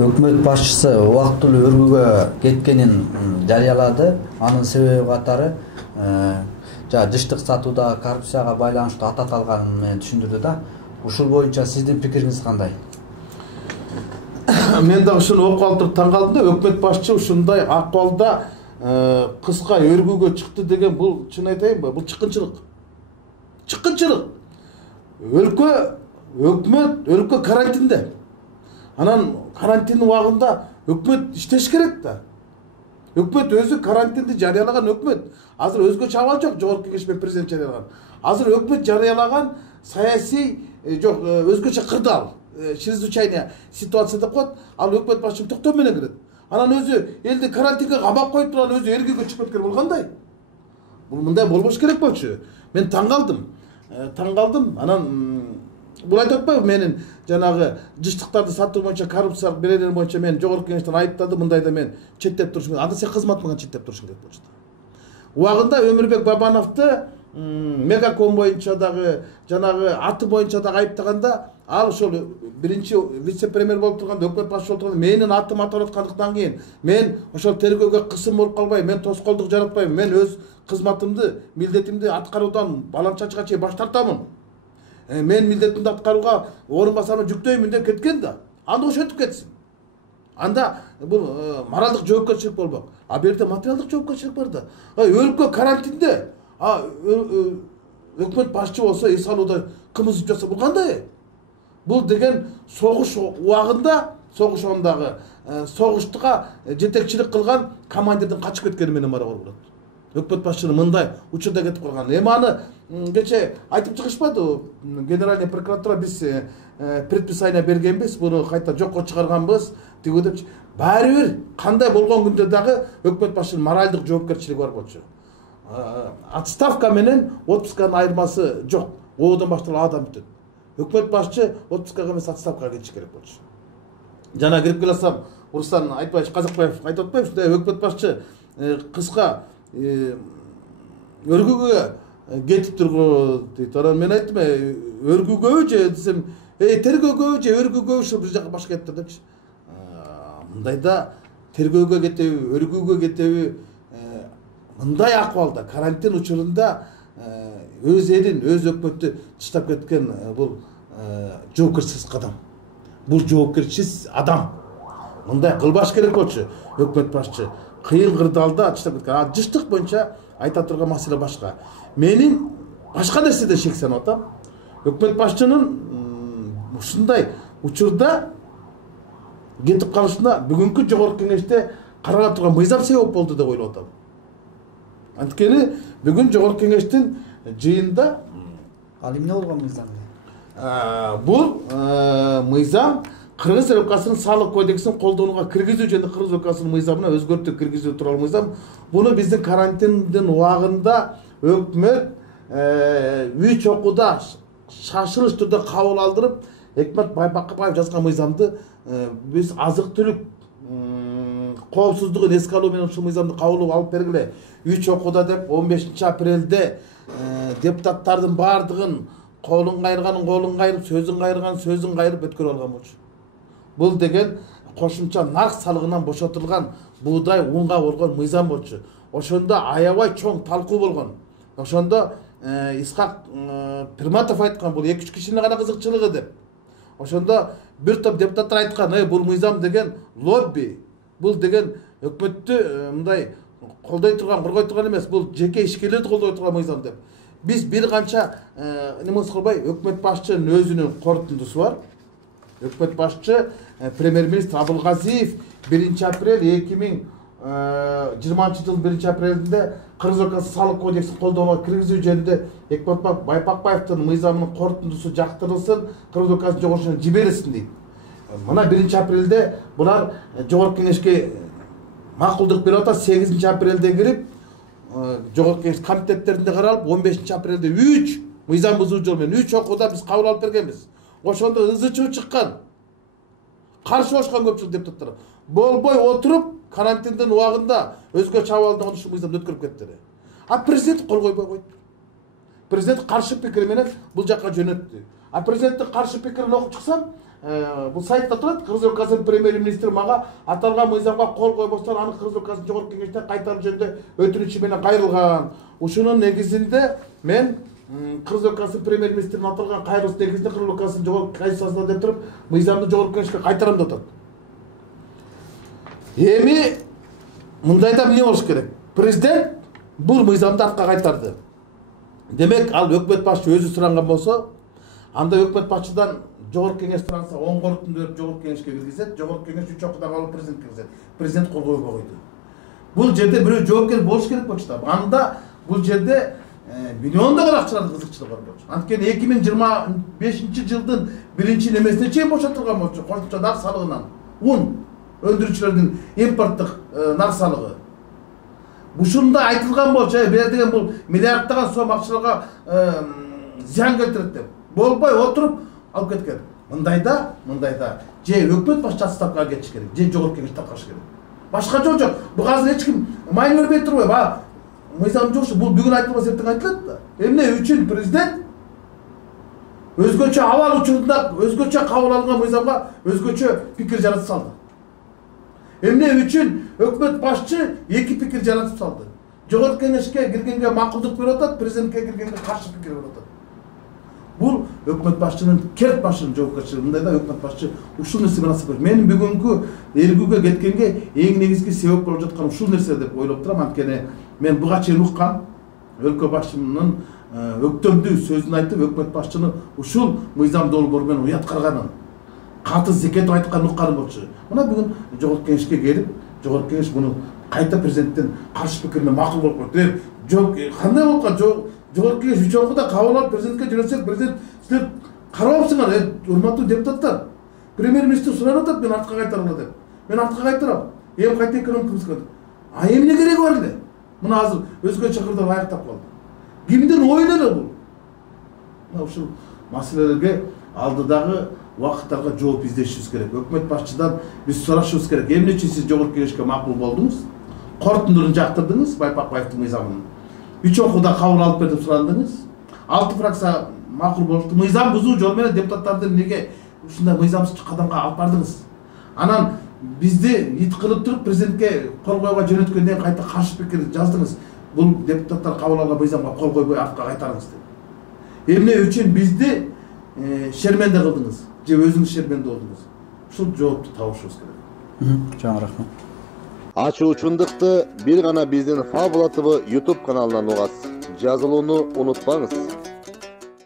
Өкмөт башчысы убактылуу өргүүгө кеткенин жарыялады. Анын себеби катары жыштык сатууда коррупцияга байланыштуу ат аталганын мен түшүндүрдү да. Ушул боюнча сиздин пикириңиз кандай? Мен дагы ушуну окуп алып туруп таң калдым да. Өкмөт башчы ушундай акыбалда кыска өргүүгө чыкты деген бул чын айтайынбы? Бул чыккынчылык. Чыккынчылык. Өлкө карантинде. Анан карантин убагында өкмөт иштеш керек да. Өкмөт өзү карантинди жарыялаган өкмөт. Азыр өзгөчө абал жок, жогорку кеңеш менен президент жарыялаган. Азыр өкмөт жарыялаган саясий жок, өзгөчө кырдаал, чрезвычайная ситуация деп коет. Ал өкмөт башчысы токтоо менен кирет. Анан өзү элди карантинге камап коюп турган өзү эргүүгө чыгып кеткен бул кандай? Бул мындай болбош керек болчу. Мен таң калдым. Анан бул айтып атпайбы, менин жанагы жыштыктарды сатуу боюнча коррупциялык берелер боюнча мен жогорку кеңештен айыптады, мындайда мен четтеп турушум керек. Анда сен кызматыңан четтеп турушуң керек болчу. Убагында Өмүрбек Бабановду Мегаком боюнча дагы жанагы аты боюнча дагы айыптаганда, ал ошол биринчи вице-премьер болуп турганда, өкмөт башчысы болуп турганда менин атым аталып аткандыктан кийин мен ошол тергөөгө кысым болуп калбайм, мен тоскоолдук жаратпайм, мен өз кызматымды, милдетимди аткаруудан балам чачыга чейин баш тартамын. Мен милдетимди аткарууга орун басарыма жүктөймүн деп кеткен да. Анда ошентип кетсин. Анда бул моралдык жоопкерчилик болбок. А бул жерде материалдык жоопкерчилик бар да. Өлкө карантинде. Өкмөт башчы болсо эс алууда кымыз ичип жатса бул кандай? Бул деген согуш убагында, согуш ондагы согуштуга жетекчилик кылган командирдин качып кеткени менен барабар болот. Өкмөт башчынын мындай учурда кетип калган. Эми аны кече айтып чыгышпады. Генеральный прокуратура биз предписание бергенбиз, буну кайта жокко чыгарганбыз, тиги деп. Баары бир кандай болгон күндө дагы өкмөт башчынын моралдык жоопкерчилиги бар болчу. Отставка менен отпусканын айырмасы жок. Оодон башталып адам бүтөт. Өкмөт башчы отпускага эмес отставкага кетиш керек болчу. Жана кирип келсем, Руслан Айтбаевич Казакбаев айтып атпайбы, ушундай өкмөт башчы кыска өргүүгө кетип тургу дейт. Анан мен айттым, өргүүгөбү же десем, тергөөгө же өргүүгө ушул бир жака баш кетти депчи. Мындайда тергөөгө кетеби, өргүүгө кетеби, мындай акыбалда карантин учурунда өз элин, өз өкмөттү тыштап кеткен бул жоопкерсиз кадам. Бул жоопкерсиз адам. Мындай кылбаш керек болчу өкмөт башчы. Кыйын кырдаалда тыштап кеткен. Жыштык боюнча айта турган маселе башка. Менин башка нерседен шексенип атам. Өкмөт башчынын ушундай учурда кетип калышына бүгүнкү жогорку кеңеште карала турган мыйзам себеп болду деп ойлоп атам. Анткени бүгүн жогорку кеңештин жыйында Ал эмне болгон мыйзам? Бул мыйзам Кыргыз Республикасынын салык кодексин колдонууга киргизүү жана Кыргыз Республикасынын мыйзамына өзгөртүү киргизүү тууралуу мыйзам. Буну биздин карантиндин убагында өкмөт 3 окууда шашылыш түрдө кабыл алдырып, Экмет Байпакбаев жазган мыйзамды биз азык-түлүк коопсуздугун эске алуу менен ушул мыйзамды кабыл алып бергиле. 3 окууда деп 15 апрелде депутаттардын бардыгын колун кайырганын колун кайрып, сөзүн кайырганын сөзүн кайрып өткөрүп алган болчу. Бул деген кошумча нарк салыгынан бошотулган буудай унга болгон мыйзам болчу. Ошондо аябай чоң талкуу болгон. Ошондо Исхак Пирматов айткан, бул 2-3 кишинин гана кызыкчылыгы деп. Ошондо бир топ депутаттар айткан, бул мыйзам деген лобби. Бул деген өкмөттү мындай колдой турган, коргой турган эмес, бул жеке ишкерлерди колдой турган мыйзам деп. Биз бир канча немес кылбай, өкмөт башчынын өзүнүн корутундусу бар. Өкмөт башчы премьер-министр Абылгазиев 1 апрель 2020 жыл 1 апрелинде Кыргыз Республикасы салык кодексин колдонууга киргизүү жөнүндө Экмет Байпакбаевдин мыйзамынын корутундусу жактырылсын, Кыргыз Республикасынын жогорку жиберилсин дейт. Мына 1 апрелде булар жогорку кеңешке макулдук берип атат. 8 апрелде кирип жогорку кеңеш комитеттеринде каралып, 15 апрелде 3 мыйзам бузуу жолу менен 3 окууда биз кабыл алып бергенбиз. Ошондо ызы-чуу чыккан. Каршы болушкан көпчүлүк депутаттар болбой отуруп, карантиндин убагында өзгөчө абалда ушул мыйзамды өткөрүп кетти. А президент кол койбой койду. Президент каршы пикир менен бул жакка жөнөттү. А президенттин каршы пикирин окуп чыксам, бул сайтта турат. Кыргыз Республикасынын премьер-министри мага аталган мыйзамга кол койбостон аны Кыргыз Республикасынын жогорку кеңештен кайтаруу жөнүндө өтүнүчү менен кайрылган. Ушунун негизинде мен Кыргыз Республикасынын премьер-министринин аталган кайрылыш негизинде Кыргыз Республикасынын жогорку кайсасына деп туруп мыйзамды жогорку кеңешке кайтарам деп атат. Эми мындайда эмне болуш керек? Президент бул мыйзамды артка кайтарды. Демек, ал өкмөт башчы өзү суранган болсо, анда өкмөт башчыдан жогорку кеңеш суранса, оң корутунду берип жогорку кеңешке киргизет, жогорку кеңеш 3 окудан алып президентке киргизет. Президент кол койбой койду. Бул жерде бирөө жоопкер болуш керек болчу. Анда бул жерде миллиондогон акчалардын кызыкчылыгы бар болчу. Анткени 2025-жылдын 1-немесине чейин бошотулган болчу. Кошумча нар салыгынан. Un өндүрүүчүлөрдүн импорттук нар салыгы. Ушунда айтылган болчу, бер деген бул миллиарддаган сом акчаларга зыян келтирет деп. Болбой отуруп алып кеткен. Мындайда же өкмөт башчы отставкага кетиш керек, же жогорку кеңеш таркалыш керек. Башка жол жок. Бул азыр эч ким майын бербей турбайбы? Мыйзам жокчу, бул бүгүн айтылбаса эртең айтылат да. Эмне үчүн президент өзгөчө абал учурунда өзгөчө кабыл алынган мыйзамга өзгөчө пикир жаратып салды? Эмне үчүн өкмөт башчы эки пикир жаратып салды? Жогорку кеңешке киргенге макулдук берип атат, президентке киргенге каршы пикир берип атат. Бул өкмөт башчынын керт башынын жоопкерчилиги. Мындайда өкмөт башчы ушул нерсе менен асып көрүш. Менин бүгүнкү эргүүгө кеткенге эң негизги себеп болуп жаткан ушул нерсе деп ойлоп турам. Анткени мен буга чейин уккам, өлкө башчынын өктөмдүү сөзүн айтып, өкмөт башчынын ушул мыйзам долбоор менен уят карганын, каты зекет айтканын укканым болчу. Мына бүгүн жогорку кеңешке келип, жогорку кеңеш муну кайта президенттин каршы пикирине макул болуп койду. Жок, кандай болуп калды? Жогорку кеңеш 3 окууда кабыл алып президентке жөнөтсөк, президент силер карабапсыңар, урматтуу депутаттар. Премьер-министр сурап атат, мен артка кайтаргыла деп. Мен артка кайтарам. Эми кайта экономикабыз кетет. А эмне кереги бар эле? Мына азыр өзгөчө кырдар аяктап калды. Кимдин ойлору бул? Мына ушул маселелерге алдыдагы убакыттарга жооп издешибиз керек. Өкмөт башчыдан биз сурашыбыз керек. Эмне үчүн сиз жогорку кеңешке макул болдуңуз? Корутундуруун жактырдыңыз, Байпакбаевдин мыйзамын. 3 окууда кабыл алып берип сурандыңыз. 6 фракция макул болушту. Мыйзам бузуу жол менен депутаттарды эмнеге ушундай мыйзамсыз кадамга алып бардыңыз? Анан бизди ит кылып туруп президентке кол койууга жөнөткөндөн кайта каршы пикир жаздыңыз. Бул депутаттар кабыл алган мыйзамга кол койбой артка кайтарыңыз деп. Эмне үчүн бизди шерменде кылдыңыз? Же өзүңүз шерменде болдуңуз? Ушул жоопту табышыбыз керек. Чоң рахмат. Ачуучундукты бир гана биздин Фабула ТВ YouTube каналынан угасыз. Жазылууну унутпаңыз.